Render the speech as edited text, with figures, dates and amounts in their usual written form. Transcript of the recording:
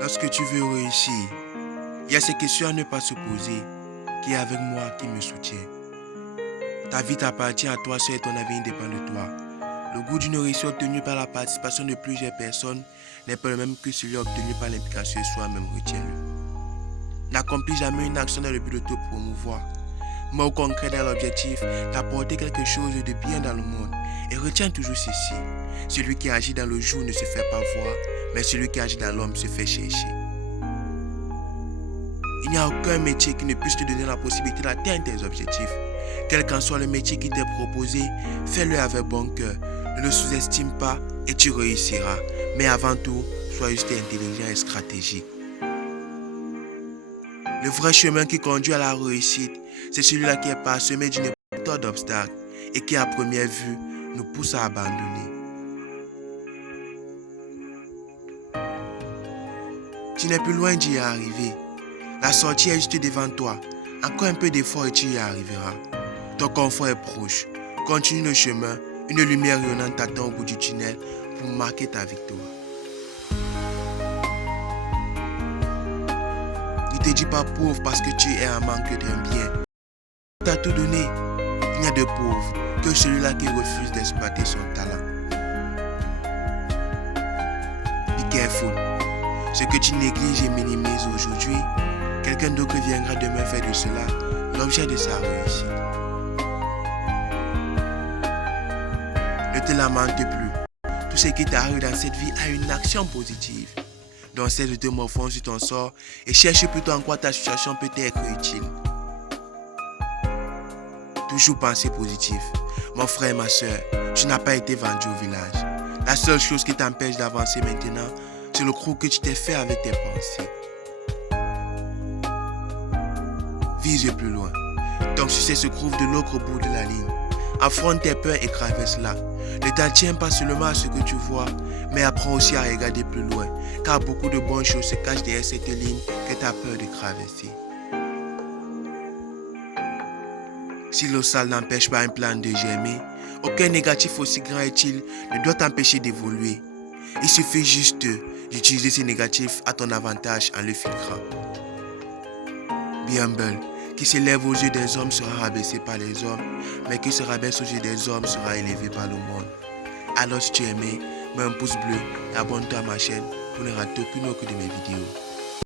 Lorsque tu veux réussir, il y a ces questions à ne pas se poser, qui est avec moi, qui me soutient. Ta vie t'appartient à toi seul et ton avenir dépend de toi. Le goût d'une réussite obtenue par la participation de plusieurs personnes n'est pas le même que celui obtenu par l'implication de soi-même, retiens-le. N'accomplis jamais une action dans le but de te promouvoir, mais au concret dans l'objectif d'apporter quelque chose de bien dans le monde. Et retiens toujours ceci, celui qui agit dans le jour ne se fait pas voir, mais celui qui agit dans l'homme se fait chercher. Il n'y a aucun métier qui ne puisse te donner la possibilité d'atteindre tes objectifs. Quel qu'en soit le métier qui t'est proposé, fais-le avec bon cœur. Ne le sous-estime pas et tu réussiras. Mais avant tout, sois juste intelligent et stratégique. Le vrai chemin qui conduit à la réussite, c'est celui-là qui est parsemé d'une tonne d'obstacles et qui, à première vue, nous pousse à abandonner. Tu n'es plus loin d'y arriver. La sortie est juste devant toi. Encore un peu d'effort et tu y arriveras. Ton confort est proche. Continue le chemin. Une lumière rayonnante t'attend au bout du tunnel pour marquer ta victoire. Ne te dis pas pauvre parce que tu es en manque d'un bien. Tu as tout donné. Il n'y a de pauvre que celui-là qui refuse d'exploiter son talent. Be careful. Ce que tu négliges et minimises aujourd'hui, quelqu'un d'autre viendra demain faire de cela l'objet de sa réussite. Ne te lamente plus. Tout ce qui t'arrive dans cette vie a une action positive. Donc cesse de te morfondre sur ton sort et cherche plutôt en quoi ta situation peut être utile. Toujours penser positif. Mon frère et ma soeur, tu n'as pas été vendu au village. La seule chose qui t'empêche d'avancer maintenant, c'est le trou que tu t'es fait avec tes pensées. Vise plus loin. Ton succès se trouve de l'autre bout de la ligne. Affronte tes peurs et traverse-la. Ne t'en tiens pas seulement à ce que tu vois, mais apprends aussi à regarder plus loin, car beaucoup de bonnes choses se cachent derrière cette ligne que tu as peur de traverser. Si l'eau sale n'empêche pas un plan de germer, aucun négatif aussi grand est-il ne doit t'empêcher d'évoluer. Il suffit juste d'utiliser ces négatifs à ton avantage en le filtrant. Be humble. Qui s'élève aux yeux des hommes sera rabaissé par les hommes, mais qui se rabaisse aux yeux des hommes sera élevé par le monde. Alors si tu es aimé, mets un pouce bleu et abonne-toi à ma chaîne pour ne rater aucune autre de mes vidéos.